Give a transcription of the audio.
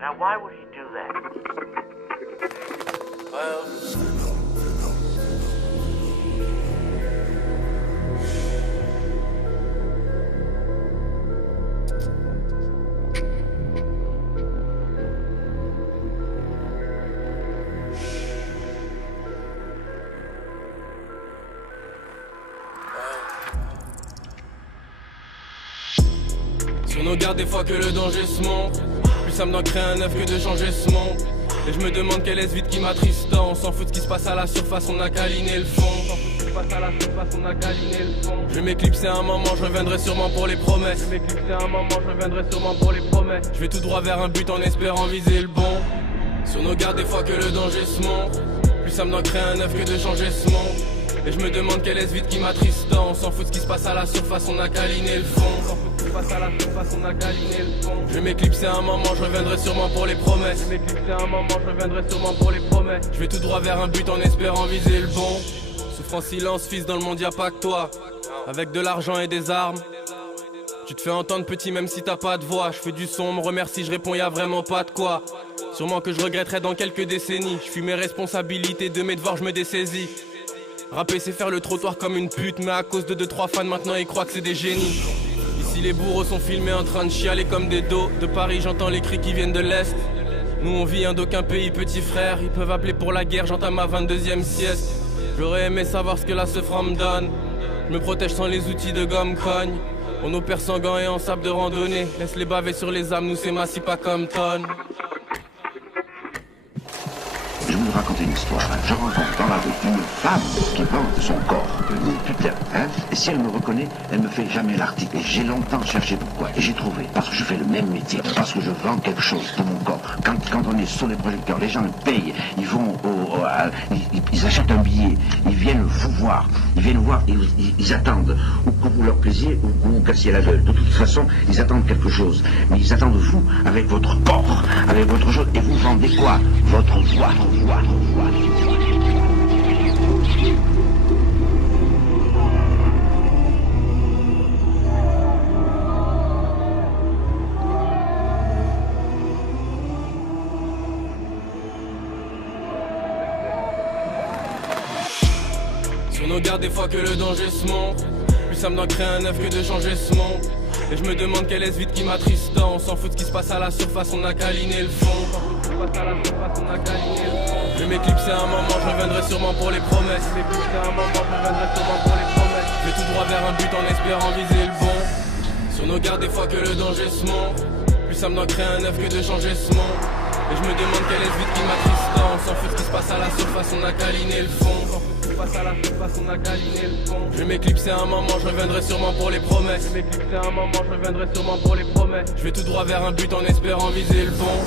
Now why would he do that? Sur nos gardes, des fois que le danger se montre, plus ça me d'en créer un œuf que de changer ce monde. Et je me demande quelle est ce vide qui m'attriste. On s'en fout de ce qui se passe à la surface, on a câliné le fond. On s'en fout de ce qui se passe à la surface, on a câliné le fond. Je vais m'éclipser un moment, je reviendrai sûrement pour les promesses. Je vais m'éclipser un moment, je reviendrai sûrement pour les promesses. Je vais tout droit vers un but en espérant viser le bon. Sur nos gardes, des fois que le danger se montre, plus ça me d'en créer un œuf que de changer ce monde. Et je me demande quel est ce vide qui m'attriste. On s'en fout de ce qui se passe à la surface, on a câliné le fond. On s'en fout de ce qui se passe à la surface, on a câliné le fond. Je vais m'éclipser un moment, je reviendrai sûrement pour les promesses. Je vais m'éclipser un moment, je reviendrai sûrement pour les promesses. Je vais tout droit vers un but en espérant viser le bon. Souffre en silence, fils, dans le monde y'a pas que toi. Avec de l'argent et des armes, tu te fais entendre petit même si t'as pas de voix. Je fais du son, on me remercie, je réponds y'a vraiment pas de quoi. Sûrement que je regretterai dans quelques décennies. Je suis mes responsabilités, de mes devoirs je me dessaisis. Rapper c'est faire le trottoir comme une pute, mais à cause de 2-3 fans maintenant ils croient que c'est des génies. Ici les bourreaux sont filmés en train de chialer comme des dos. De Paris j'entends les cris qui viennent de l'Est. Nous on vit d'aucun pays petit frère. Ils peuvent appeler pour la guerre, j'entame ma 22e sieste. J'aurais aimé savoir ce que la seufra me donne. Je me protège sans les outils de gomme cogne. On opère sans gants et en sable de randonnée. Laisse les baver sur les âmes, nous c'est massis pas comme tonne. Je vais vous raconter une histoire. Je rencontre dans la rue une femme qui vend son corps. Putain, hein? Et si elle me reconnaît, elle me fait jamais l'article. Et j'ai longtemps cherché pourquoi. Et j'ai trouvé. Parce que je fais le même métier. Parce que je vends quelque chose pour mon corps. Quand on est sur les projecteurs, les gens le payent. Ils vont ils achètent un billet. Ils viennent vous voir. Ils viennent voir et ils attendent. Ou que vous leur plaisiez ou que vous cassiez la gueule. De toute façon, ils attendent quelque chose. Mais ils attendent vous avec votre corps, avec votre chose. Et vous vendez quoi? Votre voix. Sur nos gardes, des fois que le danger se montre, plus ça me d'en créer un œuf que de changer ce monde. Et je me demande quel est ce vide qui m'attriste. On s'en fout de ce qui se passe à la surface, on a câliné le fond. On s'en fout de ce qui se passe à la surface, on a câliné le fond. Je vais m'éclipser un moment, je reviendrai sûrement pour les promesses. Je vais m'éclipser un moment, je reviendrai sûrement pour les promesses. Je vais tout droit vers un but en espérant viser le bon. Sur nos gardes, des fois que le danger se montre, plus ça me d'en créer un œuf que de changer ce monde. Et je me demande quel est ce vide qui m'attriste. On s'en fout de ce qui se passe à la surface, on a câliné le fond. On s'en fout de ce qui se passe à la surface, on a câliné le fond. Je vais m'éclipser un moment, je reviendrai sûrement pour les promesses. Je vais m'éclipser un moment, je reviendrai sûrement pour les promesses. Je vais tout droit vers un but en espérant viser le bon.